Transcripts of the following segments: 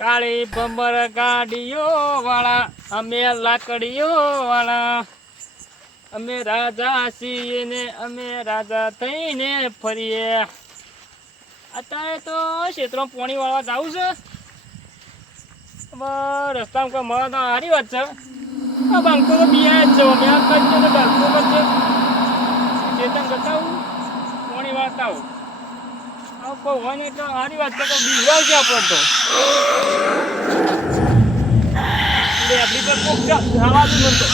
કાળી ભમર ગાડીઓ વાળા અમે લાકડીઓ વાળા અમે રાજા છીએ ને અમે રાજા થઈને ફરીએ. અત્યારે તો ક્ષેત્રમાં પાણી વાળવા જવું છે. રસ્તામાં કોઈ મળે તો સારી વાત છે. આ બંકો તો બિયા જ છે. અમે આ કરજો તો ડરતો કરશે. ચેતન કરતા આવું પાણી વાળતા આવું. કોઈ હોય ને એટલે સારી વાત છે. તો બીજાવ છે આપણો તો આપણી પર કોક ખાવા જ નતો.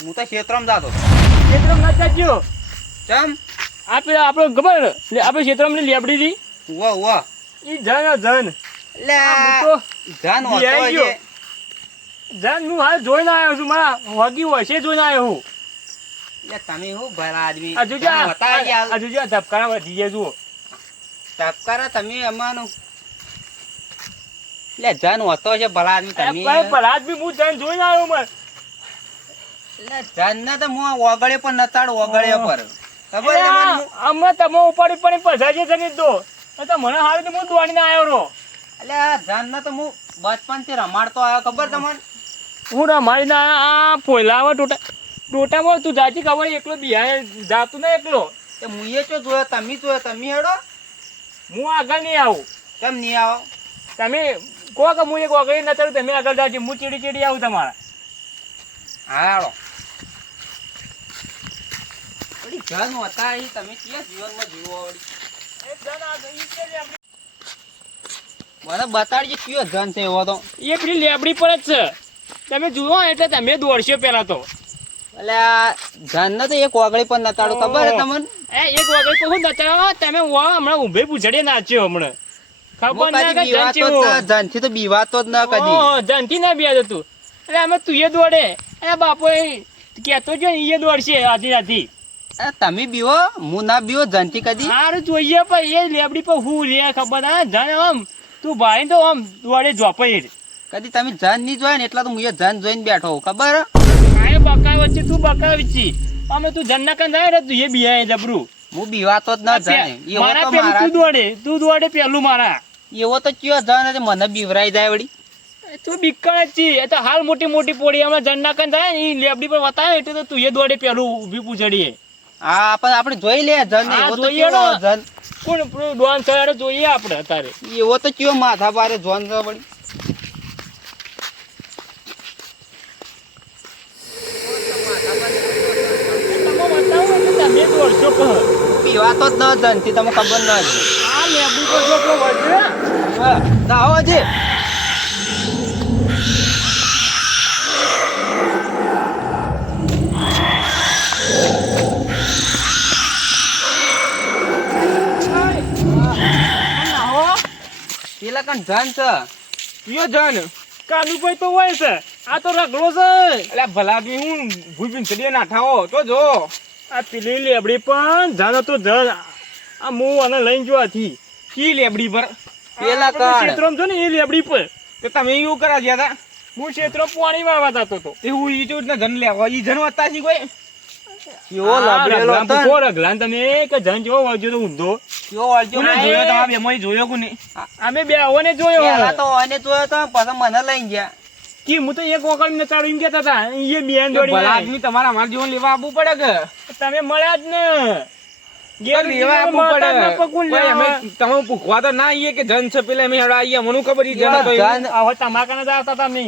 હું તો ક્ષેત્રમાં જતો ક્ષેત્રમાં ના જજો. ચમ આપણે ખબર આપણે ક્ષેત્રમાં લેબડી હતી ઉવા ઈ જન જન લે જાન હોતો છે. જન હું હાલ જોઈને આવ્યો છું. મારા હોગી હોય છે જોઈને આવ્યો હું. લે તમે હું ભલા આદમી હજુ ધબકારા વધી ગયા જુઓ. તપકારા તમે અમાનું લે જાન હોતો છે ભલા આદમી તમે ભલા બી હું જન જોઈને આવ્યો. મને લે જાન ના તો હું ઓગળે પણ નતાડું ઓગળે પર ખબર છે મને અમે તમે ઉપાડી પડી પસાજે છે ને તો મને હાલ હું દોડીને આવ્યો રો. એટલે આ જાન ના તો હું બચપન થી રમાડતો આવ્યો ખબર તમને હું રમાડીને આ પોયલાવા ટોટામાં તું જાતી ખબર એકલો બિહાર જાતું ને એકલો. તે મુએ ચો જોયો તમે હેડો હું આગળ નહીં આવું. કેમ નહીં આવો તમે કહો કે હું એક આગળ નતર તમે આગળ જાજો. હું ચીડી આવું તમારા. હા હેડો વળી જન હોતા અહીં તમે ક્યાં જીવનમાં જીવો વળી મને બતાડજે કયો જન છે એવો તો એ પેલી લેબડી પર જ છે. તમે જુઓ એટલે તમે દોડશો પેલા તો. એટલે આ જન ને તો એક ઓગળી પણ નતાડું ખબર છે તમને એક વગર તો હું નચાવો તમે હમણાં ઊભે પૂછડે નાચ્યો હમણાં. ખબર ના કે જન થી તો બીવાતો જ ના કદી જનથી ના બિયા તું. એટલે અમે તું એ દોડે એ બાપો કેતો જો ને એ દોડશે આધી આધી. તમે બીવો હું ના બીવો જન થી કદી સારું જોઈએ પણ એ લેબડી પર હું લે ખબર ના જન આમ તું ભાઈ તો આમ દોડે જોપાઈ કદી તમે જન નહીં જોયા ને એટલા તો હું એ જન જોઈને બેઠો હોઉં ખબર આ બકાવ છે તું બકાવી છી. અમે તું જન ના કન જાય તું એ બિયા જબરું હું બીવાતો જ ના જાને એવો તો મારા તું દોડે પેલું મારા એવો તો કયો જન મને બીવરાઈ જાય વળી તું બીકણ જ છી. એ તો હાલ મોટી મોટી પોડી હમણાં જન ના કન જાય ને એ લેબડી પર બતાવે એટલે તો તું એ દોડે પેલું ઉભી પૂછડીએ. હા પણ આપણે જોઈ લે જન એવો તો કયો જન કોણ ડોન સવારે જોઈએ આપણે અત્યારે એવો તો કયો માથા પારે જોન છે વળી તમે દોડશો પણ પીવાતો જ ન જન થી તમે ખબર ના છે આ લેબડી પર જો વધે દાવો છે પેલા કણ જન છે યો જાન કાનુભાઈ તો હોય છે. આ તો રગડો છે. એટલે ભલા બી હું ભૂપીન ચડીએ નાઠાઓ તો જો આ પેલી લેબડી પણ જાન તો જન આ હું આને લઈને જો હતી કી લેબડી પર પેલા ક્ષેત્રમાં છો ને એ લેબડી પર તો તમે એવું કરા ગયા હતા હું ક્ષેત્ર પાણી વાળવા જતો હતો. એવું ઈ તો ને ધન લેવા ઈ ધન વાતા છી કોઈ કેવો લબડેલો હતો ને? રગલાન તમે કે જન જેવો વાગ્યો તો ઊંધો કેવો વાળજો કોને જોયો તમારા બેમાં જોયો કોને અમે બે આવોને જોયો. પેલા તો આને જોયો તો પછી મને લઈને ગયા કે હું તો એક વખત ને ચાલુ એમ કેતા હતા એ બેન દોડી ભલા લાય. આદમી તમારા અમારા જીવન લેવા આવવું પડે કે તમે મળ્યા જ ને તો લેવા આવવું પડે કોઈ અમે તમે પૂછવા તો ના આવીએ કે જન છે પેલા અમે હેડા આવીએ મને ખબર ઈ જન તો જન હવે તમાકા ના આવતા તમે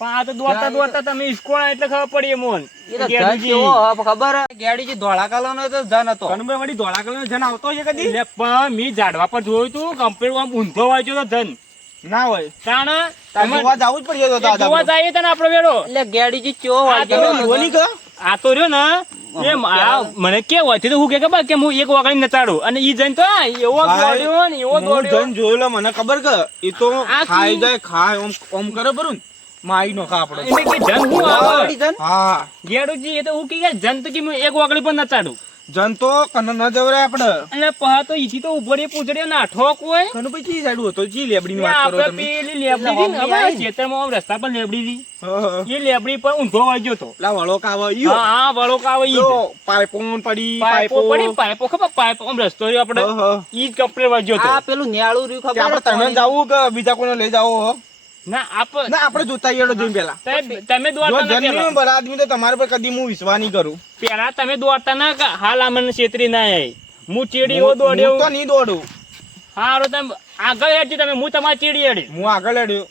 પણ આ તો દોડતા તમે ઇસ્કોળા એટલે ખબર પડી એમ એ તો જન કેવો હવે ખબર હે? ગેડીજી ધોળા કલરનો તો જન હતો કનુભાઈ વળી ધોળા કલર જન આવતો છે કદી એટલે પણ મી ઝાડવા પર જોયું તું કમ્પ્લીટ આમ ઊંધો વાંચ્યો તો ધન ના હોય તાણ તમે જોવા જાવું જ પડશે તો દાદા જોવા જાય તને આપડે વેડો એટલે ગેડીજી કેવો આ વાળજો તો બોલી કે આ તો રહ્યો ને એ મને કેવું હોય તો હું કે ખબર કે હું એક વાગડી નચાડું અને ઈ જઈને તો એવો દોડ્યો ને એવો હું દોડ્યો જન જોયેલો મને ખબર કે એ તો આ ખાઈ શું? જાય ખાય ઓમ કરે બરું ને માઈ નો ખા આપણે એટલે કે જન હું આવે વાળી જન હા ગેડુજી એ તો હું કે જન તો કે હું એક વાગડી પણ નચાડું જન તો કને ન જવરાય આપણે. અને પહા તો ઈથી તો ઉભો રે પૂછડે નાઠો કોઈ કનું ભાઈ ચી સાઈડ હતો? ચી લેબડીની વાત કરો આપણે તમે? પેલી લેબડી હતી ને, હવે ખેતરમાં આમ રસ્તા પર લેબડી હતી. હા. એ લેબડી પર ઊંધો વાગ્યો તો. લા વળો કાવ ઈયો. હા વળો કાવ ઈ જ. પાઇપો પડી પાઇપો પડી, પાઇપો ખબર પાઇપો આમ રસ્તો રહ્યો આપણે ઈ જ કપડે વાગ્યો તો. આ પેલું નેળું રહ્યું ખબર આપણે તમે જાવું કે બીજા કોઈને લઈ જાવો? ના ના આપણે જોતા ઈયડો જોઈને પેલા. તમે જો દોડતા ના જન્મી પેલા. બરા આદમી તો તમારા પર કદી હું વિશ્વાસ નહીં કરું. પેલા તમે દોડતા ના કે હાલ આ મને છેતરી ના આવી. હું ચીડીઓ દોડ્યો. હું તો નહીં દોડું. હારો તમે આગળ હેડજો તમે, હું તમારી ચીડી હેડી. હું આગળ હેડ્યો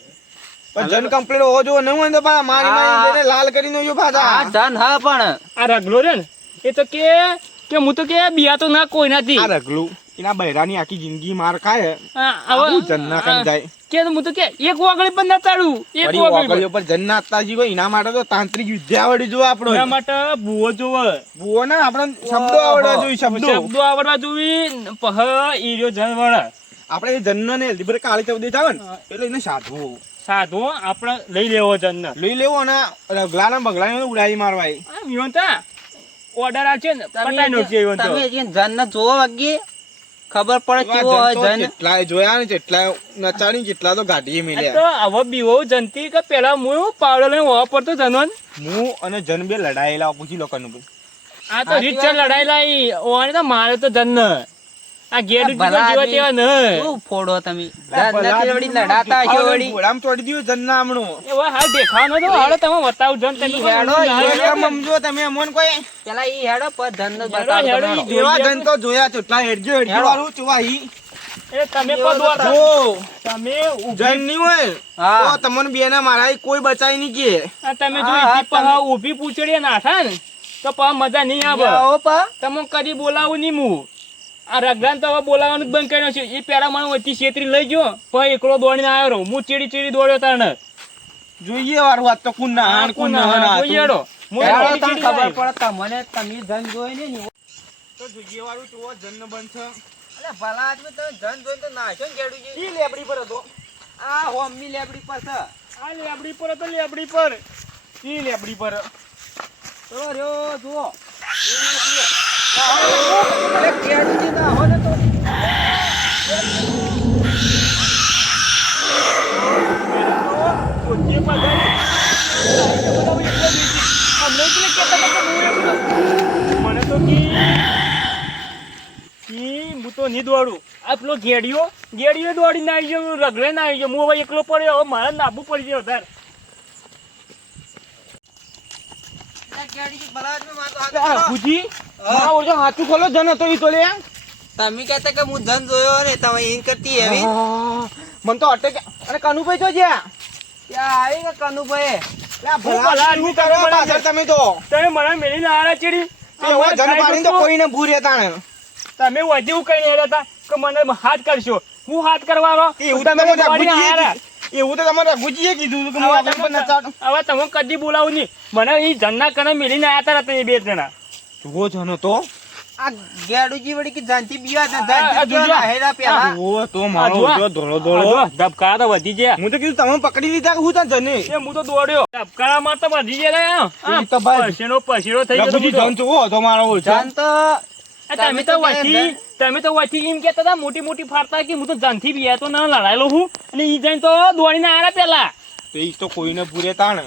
પણ જન કમ્પ્લીટ હોવો જો ન હોય તો પાછા મારી તેને લાલ કરીને જો આ પાછા. જન હા પણ આ રગલો રે ને એ તો કે હું તો કે બિયા તો ના કોઈ નથી. આ રગલું એના બૈરાની આખી જિંદગી માર ખાય. હવે જન ના કઈ જાય. કે હું તો કે એક વાગળી પણ ના ચાડું. એક વળી વાગળી ઓગળીઓ પર જન નાતાજી હોય એના માટે તો તાંત્રિક વિદ્યા આવડી જો આપણો. એના માટે ભૂવો જોવે. ભૂવો ને આપણે શબ્દો આવડવા જોઈએ. શબ્દો આવડવા જોઈ. પહ ઈર્યો જન વળે. આપણે એ જન્મ ને લીબર કાળી ચૌદે જાવ ને એટલે એને સાધવું સાધુ આપણે લઈ લેવો જન લઈ લેવો અને રગલા ને બગલા ને ઉડાઈ મારવાય. ઓર્ડર આવશે ને પટાઈ નો છે તમે જન ને જોવો વાગી ખબર પડે કેવો હોય જન. જેટલા જોયા ને જેટલા નચાડી જેટલા તો ગાડીએ મિલ્યા. તો હવે બીવો જનતી કે પેલા હું પાવડો લઈને હોવા પડતો જનવન. હું અને જન બે લડાયેલા પૂછી લો કનું ભાઈ. આ તો રીત લડાઈ ઓને તો મારે તો જન આ ગેડ જેવા તેવા ન શું ફોડો તમે જન નથી વળી લડાતા હશો વળી. ઘોડામાં ચોડી દીધું જન ના હમણું. એવા હાલ દેખાવાનો તો હાલો તમે બતાવો જન તમે ઈ હેડો, કેમ સમજો તમે અમોન કોઈ પેલા ઈ હેડો પર જન નો હેડો, હેડો, બતાવો. ઈ એવા જન તો જોયા ચોટલા હેડજો હેડજો હેડો. વાળું ચુવા હી એ તમે કો દોડતા જો તમે જન નહીં હોય હા. તો તમને બે ના મારા કોઈ બચાઈ નહીં કે. તમે જો હા, ઈથી પહા ઊભી પૂછડીએ નાખા ને તો પહા મજા નહીં આવે. આવો પા તમે કદી બોલાવું નહીં હું. આ રગલાને તો હવે બોલાવાનું જ બંધ કર્યો છે. એ પેલા મને વચ્ચે છેતરી લઈ ગયો પછી એકલો દોડીને આવ્યો રહો. હું ચીડી દોડ્યો તારને. જોઈએ વાળું વાત તો કુન ના હાણ કુન ના હાણ જોઈએ હેડો. હું હેડો ચીડી તમને ખબર લાવી. પડે તમને તમે જન જોઈ ને ની. તો જોઈએ વાળું ચુવો જન બંધ છે. અલે ભલા આદમી તમે જન જોઈને તો નાશો ને ગેડુજી. ઈ લેબડી પર હતો. આ હોમની લેબડી પર છે. આ લેબડી પર હતો લેબડી પર. ઈ લેબડી પર ચલો રહ્યો જુઓ. અલે ગેડુજી ના હો ને તો પોતે પગારી. અમને પેલા કહેતા હતા કે હું એકલો. મને તો હું તો નહીં દોડું. આ પેલો ગેડીઓ દોડીને આવી ગયો, રગડે ના આવી ગયો. હું હવે એકલો પડ્યો. હવે મારે નાબુ પડી ગયો તાર. ગેડુજી ભલા આદમી માં તો હાથ કરો. ભુજી હા ઓજો હાથું ખોલો જન હતો ઈ તો લે. તમે કહેતા કે હું જન જોયો ને તમે એમ કરતી એવી. મન તો અટક અને કનુભાઈ જો જ્યાં ત્યાં આવી કે કનુભાઈ લા ભલા ભલા આદમી આદમી કરો તમે પાછળ તમે તો તમે મને મેલીને આડા ચીડી. એ હવે જન પાડીને તો કોઈને ભૂરે તાણે તમે વધુ કઈ નહીં હતા કે મને હાથ કરશો. હું હાથ કરવાનો. એવું તો તમે એવું તો તમારે રઘુજીએ કીધું કે હું આગળ પર નચાડું. હવે તમે કદી બોલાવું નહીં. મને એ જન્ના કને મેલીને આયા હતા એ બે જણા. જુઓ જનો તો આ ગેડુજી વળી કે જાનથી બીવા આ જાનથી જોજો. હેરા પેલા જુઓ તો આ મારો જુઓ. ઓછો ધોળો આ ધોળો જો, ધબકારા તો વધી ગયા. હું તો કીધું તમે પકડી લીધા કે હું ત્યાં જને એ હું તો દોડ્યો. ધબકારામાં તો વધી ગયા. એ તો ભાઈ. પસીનો થઈ ગયો રઘુજી બધો. જન જુઓ તો મારો ઓછો જાન તો તમે તો વચ્ચે એમ કહેતા હતા મોટી મોટી ફાડતા કે હું તો જાનથી બી તો ના લડાયેલો હું અને ઈ જઈને તો દોડીને આવ્યા પેલા. તો ઈ તો કોઈને ભૂરે તાણે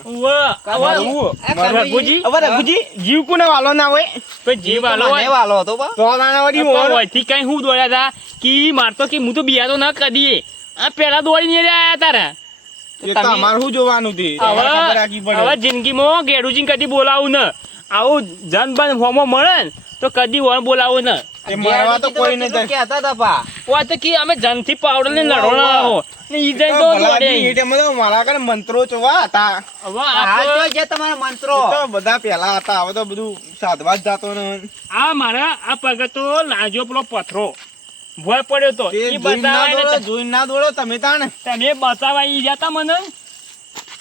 રઘુજી હવે રઘુજી જીવ કોને વાલો ના હોય કોઈ જીવ આલો મને વાલો હતો બા. તો નાના વડી મોર વચ્ચે કઈ હું દોડ્યા હતા કે મારતો કે હું તો બિયા તો ના કદીએ. આ પેલા દોડીને આવ્યા તારા. એ તો અમાર શું જોવાનું થી ખબર રાખી હવે પડે જિંદગીમાં ગેડુજી કદી બોલાવું ને આવું જન બન હોમો મળે ને તો કદી વણ બોલાવું ને. એ મારવા તો કોઈ નહીં કીધું કહેતા હતા પા. ઓ તો કે અમે જનથી પાવડર ને લડવાના આવો ને ઈ જઈને તો દોડે. મારા કને મંત્રો ચોવા હતા હવે હાલ આપણે તો જે તમારા મંત્રો એ તો બધા પેલા હતા હવે તો બધું સાધવા જ જાતો ને આ મારા આ પગે તો લાજો પેલો પથરો ભોય પડ્યો તો તે ઈ જોઈને ના બતાવાય દોડો ને જોઈને ના દોડો તમે તાણે તમે બતાવા ઈ જતા મને.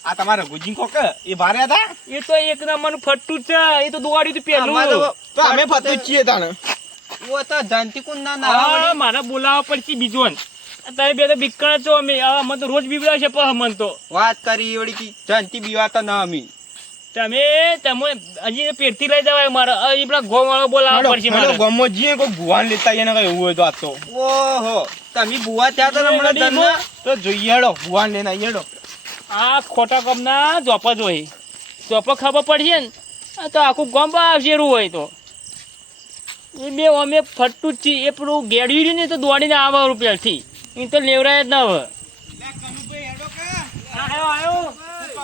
આ તમારા ગુજી કોક એ ભારે હતા એ તો એક નંબર ફટ્ટું છે. એ તો દોડ્યું તું પેલું. આમાં તો અમે ફતું જ છીએ તાણે ઓ તો જાનથી કોણ ના ના હા, મારે બોલાવવા પડશે બીજો ને. તારે બે તો બીકણ છો અમે. અમે તો રોજ બીવડાવે છે પણ મન તો વાત કરી વળી કે જાનથી બીવાતા ના અમી તમે હજી પેટથી લઈ જવાય મારે અહીં પેલા ગોવાળો બોલાવવા પડશે મારે. ગમો જીએ કોઈ ભુવાન લેતા આવીએ ને કઈ એવું હોય તો આ તો ઓહો તમે બુવા ત્યાં તો હમણાં ધનના તો જોઈએ હેડો ભુવાન લઈને આવીએ હેડો. આ ખોટા કમના ચોપા જ હોય. ચોપા ખબર પડશે ને આ તો આખું ગામ આવશેરું હોય તો એ બે અમે ફટતું જ છીએ. એ પેલું ગેડ્યું રહ્યું ને તો દોડીને આવે રૂપિયાથી એ તો લેવરાય જ ના હવે. આવ્યો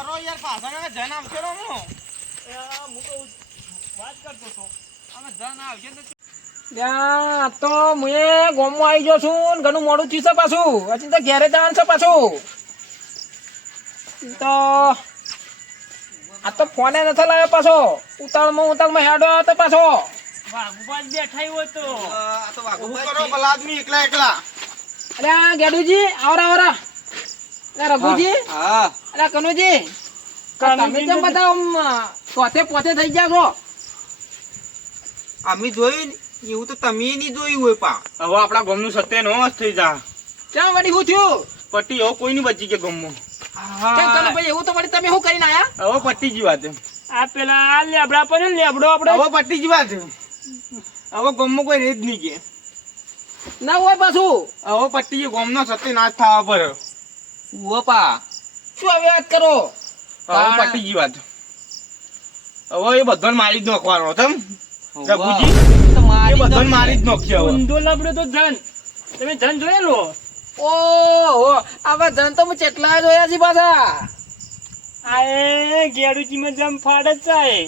કરો યાર પાછા જન આવશે રો હું વાત કરતો હતો. અમે જન આવશે તો ત્યાં તો હું એ ગોમમાં આવી ગયો છું ને ઘણું મોડું થયું છે પાછું. હજી તો ઘેરે જવાનું છે પાછું. તો આ તો ફોને નથી લાવ્યો પાછો. ઉતાળમાં હેડો હતો પાછો. વાઘુબા જ બેઠા હોય તો આ તો વાઘો હું કરો ભલા આદમી એકલા એકલા અરે આ ગેડુજી આવરા આવરા. અરે રઘુજી હા અરે કનુજી તમે કેમ બધા આમ પોતે પોતે થઈ ગયા છો? અમે જોયું ને એવું તો તમે નહીં જોયું હોય પા. હવે આપણા ગામનું સત્યાનાશ થઈ જા. ક્યાં વળી શું થયું? પટ્ટી હવે કોઈ નહીં બચી કે ગામમાં. કેમ કનુભાઈ એવું તો વળી તમે શું કરીને આયા? હવે પટ્ટી જી વાત. આ પેલા લેબડા પર ને લેબડો આપણે હવે પટ્ટી જી વાત. હવે ગામમાં કોઈ રહે જ નહીં કે. ના હોય પાછું. હવે પટ્ટી જી ગામનો સત્યાનાશ થવા પર. ઉવો પા શું હવે વાત કરો? હવે પટ્ટી જી વાત. હવે એ બધાને મારી જ નાખવાનો તમ રઘુજી. તો એ મારી બધાને મારી જ નાખી હવે. ઊંધો લબડો તો જન તમે જન જોયેલો. ઓહો આવા ધન તો હું કેટલા જોયા છે પાછા. આ એ ગેડુચીમાં જમ ફાડ જ જાય.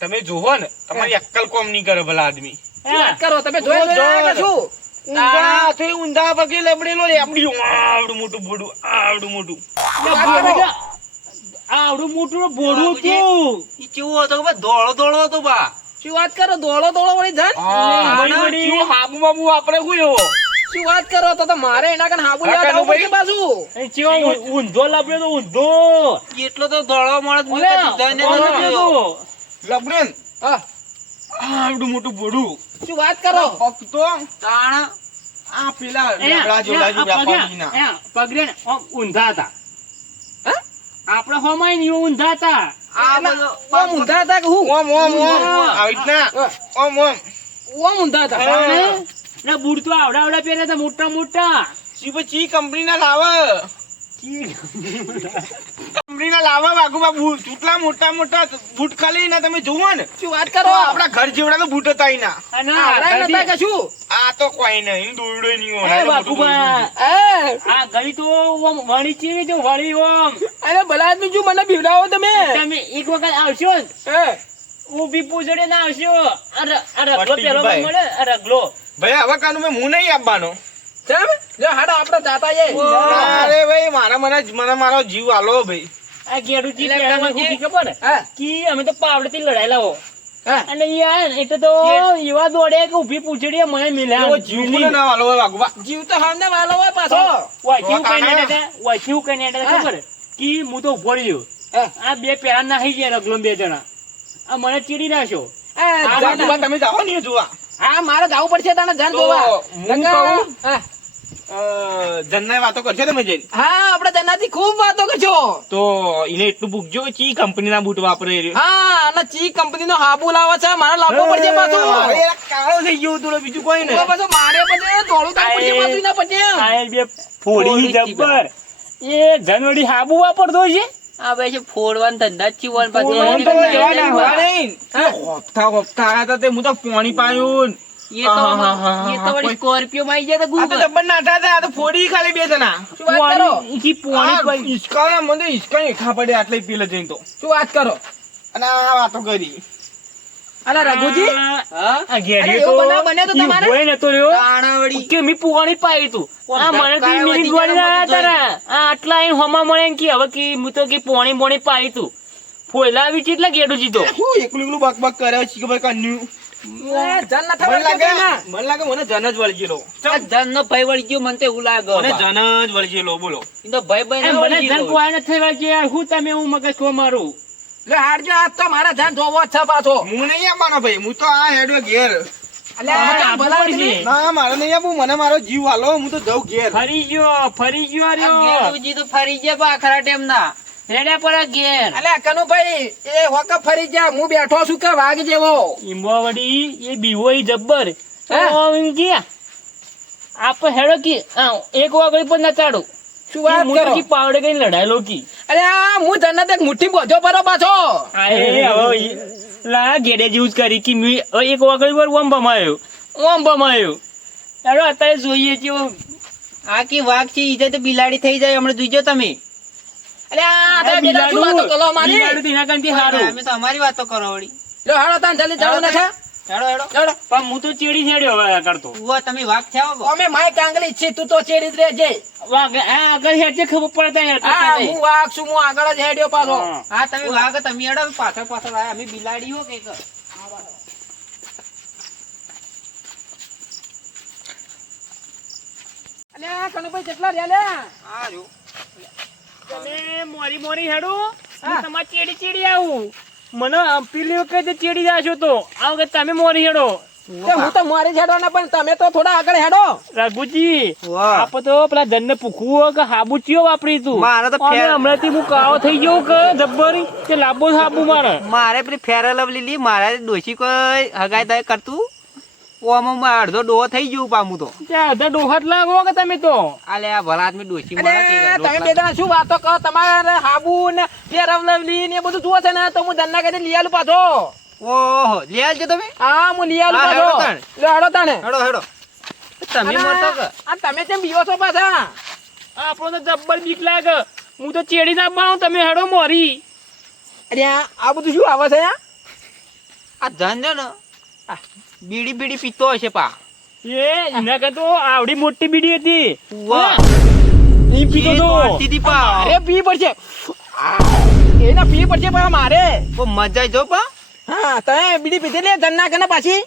તમે જોવો ને તમારી અક્કલ કોમ નહીં કરે ભલા આદમી. શું વાત કરો તમે જોયા કે શું? ઊંધા ઊંધા પગે લબડેલો લેબડી આવડું મોટું બોડું આવડું મોટું. આવડું મોટું બોડું હતું. ઈ કેવું હતો કે દોડો દોડો હતો બા. શું વાત કરો? દોડો દોડો વળી ધન? શું હાબુ બાબુ આપણે શું એવો શું વાત કરો? તો મારે એના કારણે હાબુ લેવા જવું પડશે પાછું. એ ચેવો ઊંધો લબડ્યો તો ઊંધો. એટલો તો દોડવા મળે મેં કદી જઈને ઓલે નથી જોયો. લબડે ને હા આવડું મોટું બોડું. શું વાત કરો? પગ તો તાણ આ પેલા લબડા જેવડા પગના. પગરે ને આમ ઊંધા હતા. હા? આપણે હોમાય ને એવું ઊંધા હતા. આ બધો ઓમ ઊંધા હતા કે હું? ઓમ ઓમ ઓમ આવી રીતના ઓમ ઓમ. ઓમ ઊંધા હતા. હા. ને બુટ તો આવડા આવડા પહેર્યા હતા મોટા મોટા. ચી કંપની ના લાવે કંપની ના લાવે બાગુ બાબુ કેટલા મોટા મોટા બૂટ ખાલી ના તમે જોવો ને શું વાત તો કરો? આપડા ઘર જેવડા તો બૂટ હતા એના. અને આવડા નતા કે શું? આ તો કોઈ નહીં દોરડો નહીં એ હોય બાપુબા, એ, આ ગઈ તો ઓમ વળી ચીરી તો વળી ઓમ. અરે ભલા આદમી શું મને બીવડાવો તમે? તમે એક વખત આવશો ને એ, ઊભી પૂછડે ના આવશો. આ રગલો પટ્ટી પેલો ભાઈ. મળે આ રગલો. ભાઈ હવે કાનું મેં હું નહીં આપવાનો. કેમ? જો હાડો આપણે જાતા જઈએ. અરે ભાઈ મને મારો જીવ આલો ભાઈ. આ ગેડુજી એટલે પહેલા તમે ઊભી ખબર ને? હા, કી અમે તો પાવડેથી લડાયેલા હો. હા. અને યાર એટલે તો એવા દોડે કે ઊભી પૂછડીએ મને મિલ્યા. એવો જીવ મને ના આલો ભાઈ બાગુબા. જીવ તો હામને વાલો હોય પાછો. વાંચ્યું તો કઈ તાણે. નહીં વાંચ્યું કઈ નહીં હા. ખબર કી હું તો ઉભો રહ્યો. હા. આ બે પેલા નાહી ગયા રગલો બે જણા. આ મને ચીડી નાખ્યો. એ, આ બાગુબા તમે જાઓ ને જોવા. હા મારે જવું પડશે તને જાન તો જોવા. હું નકર- કહું? હા. જનના વાતો કરશો તમે જઈને હા આપણે તેનાથી ખૂબ વાતો કરજો. તો એને એટલું પૂછજો કે ચી કંપનીના બૂટ વાપરે એ રહ્યો. હા અને ચી કંપનીનો હાબુ લાવે છે મારે લાવવો પડશે પાછું. અરે યાર, કાળો થઈ ગયો તું બીજું કોઈ તો નહીં. પાછું મારે પછી દોડું થવું પડશે પાછું એના પછી. આ એ બે ફોડી જબ્બર. એ જનવડી હાબુ વાપરતો છે. આ ભાઈ છે ફોડવાન ધંધા જ ચીવન ફોન તો પછી એવા ના હોય નહીં. હપ્તા આયા તા તે હું તો પાણી પાયું. એ તો વળી સ્કોર્પિયો માં આવી ગયા આ તો જબ્બર નાઠા હતા. આ તો ફોડી ખાલી બે જણા. શું વાત કરો? ઈ પોણી આ પડી. હિસકાના મને હિસકા હેઠા પડે આટલે પેલે જઈને તો. શું વાત કરો? અને આ વાતો કરી. અલા રઘુજી આ ઘેરી અરે તો એવો બનાવ બન્યો તો તમારે? ઈ હોય નતો રહ્યો. તાણાવડી કે મી પોણી પાઈ તું. આ મને તો ધક્કા મિનિટ વધી વાળી ગયા ના તારા. આ આટલા આઈને હોમા મળે એમ કે હવે કે હું તો કે પોણી બોણી પાઈ તું. ફોયલા આવી કેટલા ગેડું જીતો. હું એકલું એકલું બક બક કરે છે કે ભાઈ કન્યું. એ, જાન ના મને થવા લાગે દો તેમાં. મને લાગે મને જન જ વળી ગયેલો. આ ધન નો ભાઈ વળી ગયો મને તો એવું લાગે મને જન જ વળી ગયેલો બોલો. ઈ તો ભાઈ ભાઈ એ ના મને વળી ધન ગયો. કોઈ નથી થવા કે યાર હું તમે હું મગજ કો મારું. લે હાડજો આજ તો મારા જાન જોવો જ છે પાછો. હું નહીં આપવાનો ભાઈ. હું તો આ હેડો ઘેર. અલ્યા આમાં આ ભલા આપવું આદમી. પડશે. ના મારે નહીં આપું. મને મારો જીવ હાલો. હું તો જાઉં ઘેર. ફરી ગયો આ રહ્યો. ગેડુજી તો ફરી ગયા બા ખરા ટાઈમ ના રેડ્યા પર ઘેર અલ્યા કનુભાઈ એ હોકા ફરી જા હું બેઠો છું કે વાઘ જેવો ઈંબોવડી એ બીવો ઈ જબ્બર હે? ગયા આપ હેડો કી એક વાગડી પર નચાડો શું વાત કરો પાવડે કઈ લડાયેલો કી અલ્યા હું તને તો એક મુઠ્ઠી બોધ્યો પરો પાછો લા ઘેડે જેવું જ કરી કે એક વાગડી પર ઓમ ભમાયો હેડો અત્યારે જોઈએ કેવો આખી વાઘ છે ઈ તો બિલાડી થઈ જાય હમણાં જોઈજો તમે અલ્યા તમે બેટા શું વાતો કરો મારી બિલાડું તેના કારણથી હારું અમે તો અમારી વાતો કરો વળી લો હાડો તાન જલ્દી જાવ ને હેડો હેડો હેડો પણ હું તો ચેડી છેડ્યો હવે કરતો ઉવા તમે વાઘ થયા હો અમે માય કાંગલી છે તું તો ચેડી જ રહેજે વાગ આગળ હેડજે ખબર પડતા હા હું વાઘ છું હું આગળ જ હેડ્યો પાછો હા તમે વાઘ તમે હેડો અમે પાછળ પાછળ આયા અમે બિલાડી હો કે અલ્યા કનુભાઈ કેટલા રહ્યા લે હા જો તમે મોરી હેડો હું તમારે ચેડી આવું મને પેલી વખતે ચેડી જાશો તો આ વખત તમે મોરી હેડો તે હું તો મારી હેડવાના પણ તમે તો થોડા આગળ હેડો રઘુજી વાહ. આપ તો પેલા ધન ને પૂખવું કે હાબુ ચિયો વાપરી તું મારે તો અને ફેર- હમણાંથી હું કાળો થઈ ગયો કે જબ્બર કે લાંબો હાબુ મારે મારે પેલી ફેર લવલી મારે ડોશી કોઈ હગાઈ થાય કરતું ઓમાં અડધો ડોહો થઈ ગયું પામું તો ત્યાં અધા ડોહાત લાગો કે તમે તો આલે આ ભલા આદમી ડોશી અને તમે બે જણા શું વાતો કરો તમારે હાબુ ને ફેરવલવલી ને એ બધું જુઓ છે ને તો હું ધનના કદી લઈ આલું પાછો ઓહો લઈ આવજો તમે હા હું લઈ આલું હા, હેડો પાછો તાણ. લો હેડો તાણે હેડો હેડો તમે અને મળતો કે આ તમે કેમ બીવો છો પાછા આપણો તો જબ્બર બીક લાગે હું તો ચેડી ના પાઉં તમે હેડો મોરી અરે આ બધું શું આવે છે આ ધન છે ને આ બીડી બીડી પીતો હશે પા એ એના કરતો આવડી મોટી બીડી હતી વાહ. ઈ પીતો એ તો દોડતી હતી પા અરે પી પડશે એને પી પડશે પણ મારે બહુ મજા જો પા હા તમે બીડી પીધી લે ધનના કને પાછી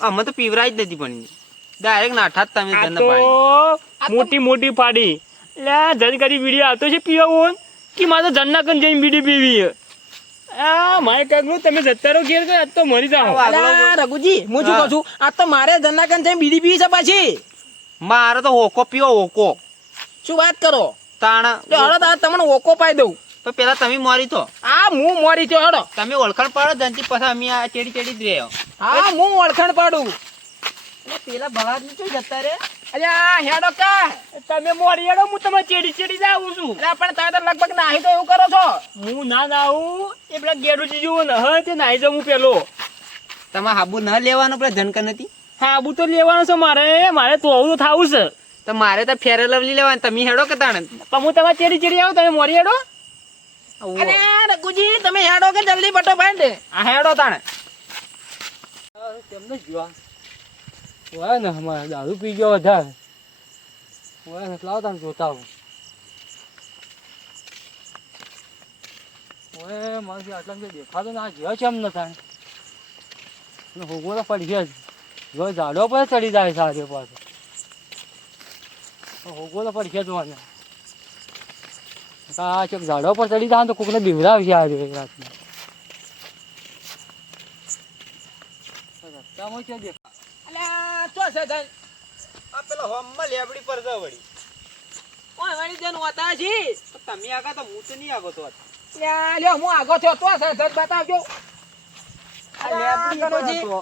અમે તો પીવરાય જ નથી પણ ડાયરેક્ટ નાઠા જ તમે આ ધન તો પાડી મોટી પાડી લે જન કરી બીડી આવતો છે પીવો કે મારે તો જન્ના કન જઈને બીડી પીવી આ માય કાગલું તમે જતા રહો ઘેર કે આજ તો મરી જાઓ અલા રઘુજી હું શું હા. કહું છું આ તો મારે ધનના કને જઈને બીડી પીવી છે પાછી મારે તો ઓકો પીવો ઓકો શું વાત કરો તાણ તો હળો તાર તમને ઓકો પાઈ દઉં તો પેલા તમે મોરી તો આ હું મોરી થયો હળો તમે ઓળખાણ પાડો ધનથી પછી અમે આ ચેડી ચેડી જ રહ્યો હા હું ઓળખાણ પાડું એટલે પેલા ભલા જ નહીં જતા રે અલ્યા હેડો કા તમે મોરી હેડો હું તમે ચેડી જાઉં છું અલ્યા પણ તમે તો લગભગ નાહી તો એવું કરો છો હું ના આવું એ પેલા ગેડુજી જેવું ને હા તે નાઈ જાઉં હું પેલો તમારે હાબુ ન લેવાનો પેલા ધનકર નથી હા આબુ તો લેવાનું છે મારે તો આવું તો થાવું છે તો મારે તો ફેર લવલી લેવાની તમે હેડો કે તાણ પણ હું તમારે ચેડી આવું તમે મોરી હેડો અલ્યા રઘુજી તમે હેડો કે જલ્દી બટો ભાઈ આ હેડો તાણ તેમને જોવા હોય ને અમારે દારૂ પી ગયો વધારે હોય ને લાવો તમે જોતા આવું હોય મારે આટલા દેખાતો ના જોયો છે એમ ન થાય હોગો તો પડી ગયા જો ઝાડો પર ચડી જાય સાથે પાછો હોગો તો પડી ગયા જોવાને આ ચોક ઝાડો પર ચડી જાય તો કોકને બીવડાવશે આ રાતના રસ્તામાં ક્યાં દેખા અલ્યા ચો છે ધન આ પેલા હોમમાં લેબડી પર જા વળી ઓય વળી જન હોતા છી તમે આગા તો હું તો નહીં આગો તો અલ્યા લ્યો હું આગો થયો તો છે ધન બતાવજો આ લેબડી પર કનોજી. હતો.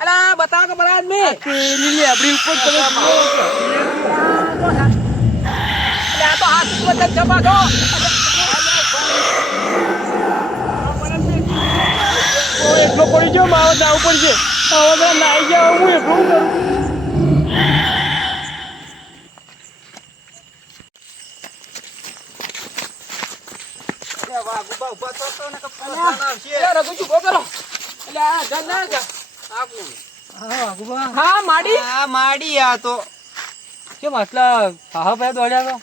અલ્યા બતાવો કે બરાબર મે પેલી લેબડી ઉપર તમે જુઓ કે. અલ્યા તો હાથ ઉપર તક જપા દો એકલો પડી ગયો મારે જવું પડશે હવે નાઈ જાવ હું એકલું કરું એ વાઘ ઉભા ઉભા તો તો ને કે પેલા ધન આવશે. અલ્યા રઘુજી ઉભો કરો અલ્યા ધન ના જા. આ કોણ? હા માડી આ માડી આ તો કેમ આટલા સાહા ભાઈ દોડ્યા તો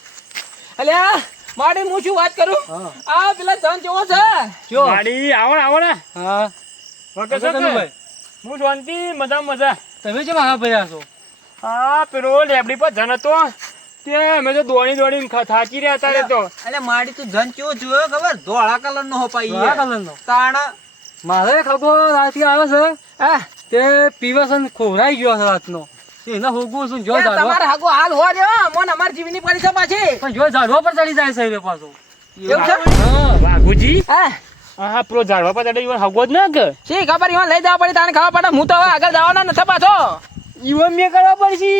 અલ્યા માડી હું શું વાત કરું હા. આ પેલા ધન જેવો છે જો ગાડી આવણ હા વકે છે ભાઈ હું શાંતિ મજા તમે કેમ હા ભાઈ આસો હા પેલો લેબડી પર જન હતો તે અમે તો દોડીને થાકી રહ્યા હતા તો અલે માડી તું ધન કેવો જોયો ખબર ધોળા કલર નો હોપાઈ કલરનો તાણ મારે ખબર રાતથી આવે છે હા તે પીવસન ખોરાઈ ગયો છે રાતનો એના હોગું શું જો એ તમારે હાગો હાલ હો રહ્યો મોન અમાર જીવની પડી છે પાછી પણ જો ઝાડવા પર ચડી જાય છે પાછો એવું છે હા, વાઘુજી હા હા પેલો ઝાડવા પર ચડે હગો જ ના કે શી ખબર ઈવન લઈ જવા પડી તાને ખબર પડે હું તો હવે આગળ જવાના નથી પાછો ઈવન મેં કરવા પડશે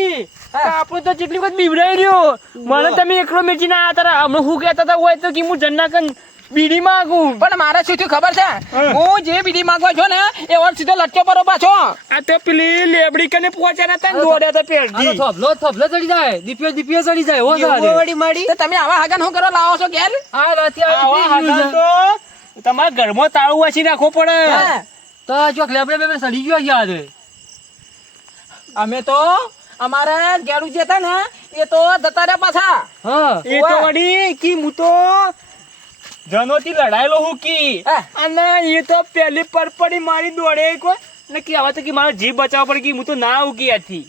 હા. આપણે તો જેટલી વખત બીવડાઈ રહ્યો મને તમે એકલો મેચી ના આયા તારા હમણાં હું કહેતા હતા હોય તો કે હું જન્નાકન બીડી માંગું પણ મારે શું થયું ખબર છે હા. હું જે બીડી માંગવા છો ને એ વાર સીધો લટક્યો પરો પાછો આ તો પેલી લેબડી કને પહોંચ્યા હતા ને દોડ્યા હતા પેરથી થોભલો ચડી જાય દીપીઓ ચડી જાય હો એવું વળી માડી તો તમે આવા હાગન શું કરો લાવો છો ઘેર આ રાતે આવા હાથા તો તમારા ઘરમાં તાળું વાંચી રાખવો પડે હા. તો ચોક લેબડે બેબડે સડી ગયો યાર અમે તો અમારે ગેડું જે હતા ને એ તો જતા રહ્યા પાછા હા એ તો વળી કી હું તો જનોથી લડાયેલો હું કી હા. અને એ તો પહેલી પરપડી મારી દોડે કોઈ ને કે હવે તો કે મારો જીવ બચાવવા પડે કે હું તો ના આવું કે આથી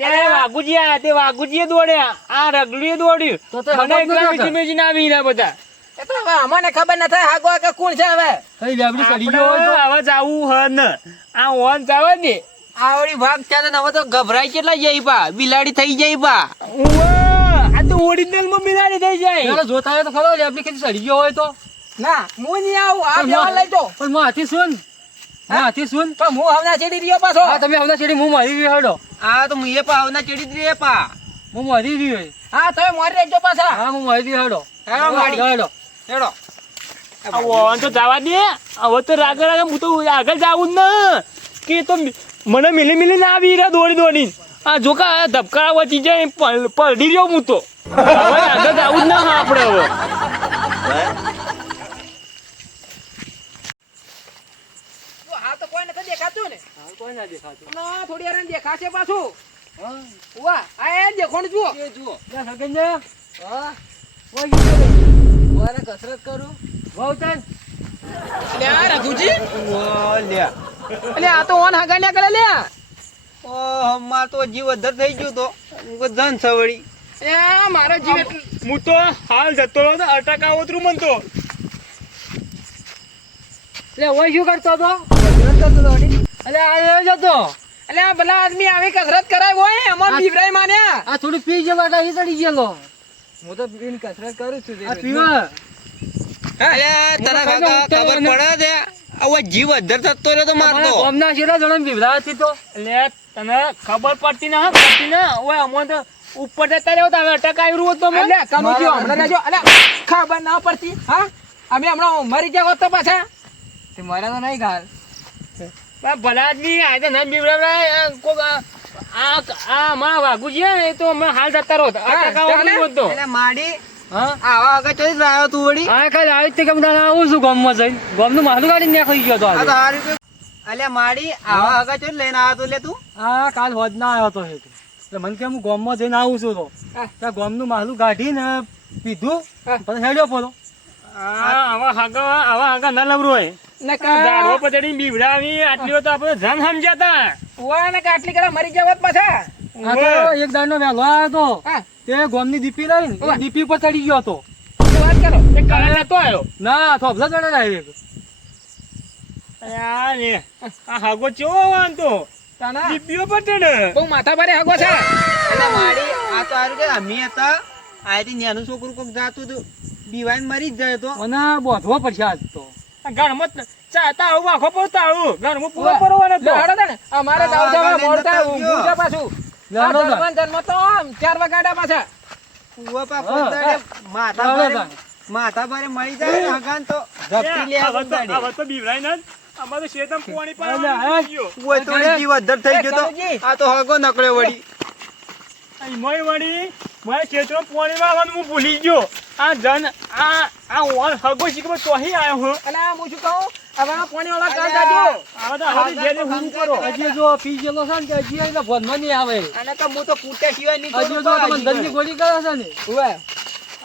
ત્યારે વાઘુજી આયા તે વાઘુજીએ દોડ્યા આ રગડીએ દોડ્યું તો તો મને હમત એકલા નતો મીઠી મીઠી ના આવી રહ્યા બધા એ તો હવે અમને ખબર ન થાય હાગો કે કોણ છે હવે કઈ લેબડી સડી ગયો હોય તો આપણે હવે જાવું હ ને આ ઓન જવા દે આવડી ભાગ ચાલે ને હવે તો ગભરાઈ કેટલા જાય પા બિલાડી થઈ જાય પા ઉવ્વ, આ તો ઓરિજિનલ માં બિલાડી થઈ જાય પેલો જોતા હોય તો ખરો લેબડી ખેતી સડી ગયો હોય તો ના હું નહીં આવું આ પણ દેવા લઈ જો પણ માથી સુન માથી સુન પણ હું હમણાં ચડી રહ્યો પાછો હા તમે હમણાં ચડી હું મારી રહ્યો હેડો આ તો મુએ પાવના ચડી જ રે પા હું મારી રહ્યો હા તમે મારી રહેજો પાછા હા હું મારી રહ્યો હેડો હેડો માડી. હેડો હેડો આ ઓન તો જવા દે હવે તો રાગ હું તો આગળ જાવું જ ને કે તો મને મિલી મિલી ના આવી રહ્યા દોડી દોડી આ જોકા ધબકારા વચી જાય પલડી રહ્યો હું તો હવે આગળ જાવું જ ના હા આપણે હવે હા તો કોઈ નથી દેખાતું ને કોઈ ના દેખાતું હમણાં થોડી વાર દેખાશે પાછું હા વાહ આ એ દેખોણ જુઓ એ જુઓ લે સગન ને હા ઓય ગયો મારે કસરત કરું વાવતન લે આ રઘુજી ઓ લે એટલે આ તો ઓન હાગા ને કરે લે ઓ માર તો જીવ અધર થઈ ગયો તો જન સવડી એ મારો જીવ એટલું હું તો હાલ જતો રહ્યો તો અટક આવતરું મન તો લે ઓય શું કરતો તો કસરત કરતો તો અલે આ જતો એટલે આ ભલા આદમી આવી કસરત કરાય હોય એમાં બીવરાય માન્યા આ થોડી પી જવા ડાહી ચડી ગયેલો હું તો પીને કસરત કરું છું આ પીવા અલ્યા તારા કાકા ખબર પડે છે હવે જીવ અધર થતો રહ્યો તો મારતો ગામના છેલ્લા જણા બિવડાતી તો એટલે તને ખબર પડતી ના પડતી ના ઓય અમો તો ઉપર જતા રહ્યો તો હવે અટક આવ્યું હોત તો મને એટલે કનો થયો હમણાં નાજો એટલે ખબર ના પડતી હા અમે હમણાં મરી ગયા હોત તો પાછા તે મારા તો નહીં ગાલ ભલા આદમી આ તો નહીં બીવડાવડાય કોક આ અમારા વાઘુજી હે ને એ તો હમણાં હાલ જતા રહો અટક આવતરું હોત તો એટલે માડી હા આવા આગળ ચોઈ રહ્યો તું વળી આ કાલે આવી તે કેમ દાણા આવું છું ગામમાં જઈને ગામનું માથું કાઢીને નાખી ગયો તો આ આજે તો હારી કોઈ અલ્યા માડી આવા આગળ ચોઈ લઈને આવ્યો તો લે તું આ કાલ હોજ ના આવ્યો તો હેતુ એટલે મને કે હું ગામમાં જઈને આવું છું તો ત્યાં ગામનું માથું કાઢીને પીધું પછી હેડ્યો પોલો આવા હાગા ના લવરો હોય ઝાડવા પર ચડીને બીવડાવી આટલી વાર તો આપણે જન સમજ્યા ઓય ને આટલી કરા મરી ગયા હોત પાછા આ તો એક દાડનો વહેલો આવ્યો તો હા તે ગામની દીપી લઈને એ દીપી ઉપર ચડી ગયો હતો શું વાત કરો તે કાલે નતો આવ્યો ના થોભલા ચડે ડાયરેક્ટ આ ને આ હાગો ચેવો વાંધો તાના દીપીઓ પર ચડે બહુ માથા ભારે હગો છે એટલે માડી આ તો હારું કે અમે હતા આયથી નાનું છોકરું કોક જાતું હતું બીવાઈને મરી જ જાય તો અને બોધવો પડશે આજ તો આ ઘરમાં ચાતા આવું આખો પડતા આવું ઘરમાં પૂરો પરવાનો તો હાડો ને અમારે દાવ છે હા, મોડતા નતા ઊંઘું છે પાછું હાડો ને. જન્મ તો આમ 4 વાગ્યા પાછા ઉવા પા હા. પોતાડે માથા ચાલો ભારે તાન. માથા ભારે મળી જાય ને હગાન તો ઝપટી લે હવે તો બીવરાય ને અમારે તો શેતમ પાણી પાણી ઉવા તો જીવ અધર થઈ ગયો તો આ તો હગો નકળ્યો વળી મોય વળી મારે ખેતરો પાણી વાળવાનું હું ભૂલી ગયો આ જન આ ઓન હગો શીખવા તોહી આવ્યો હું અને આ હું શું કહું હવે આ પાણી વાળા કાલ જાજો હવે તો હવે જેને હું કરો હજી જો પી ગયેલો છે ને કે હજી એટલે ભોજમાં નહીં આવે અને તો હું તો કૂટે સિવાય નહીં હજી જો તમને ધનની ગોળી કરે છે ને ઉવે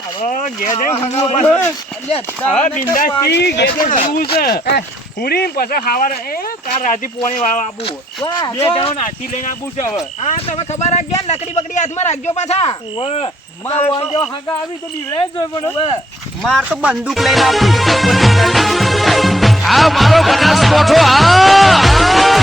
હવે ઘેરે હું હવે બિંદાસથી ઘેરે જવું છે પૂરી પછી ખાવાના એ તાર રાતી પાણી વાળવા આપવું વાહ બે જણો નાથી લઈને આપવું છે હવે હા તમે ખબર રાખજો લકડી બકડી હાથમાં રાખજો પાછા માર જો હાગા આવી તો બીવરાય જ જોઈ માર તો બંદૂક લઈને આપી આ મારો બનાસકોઠો આ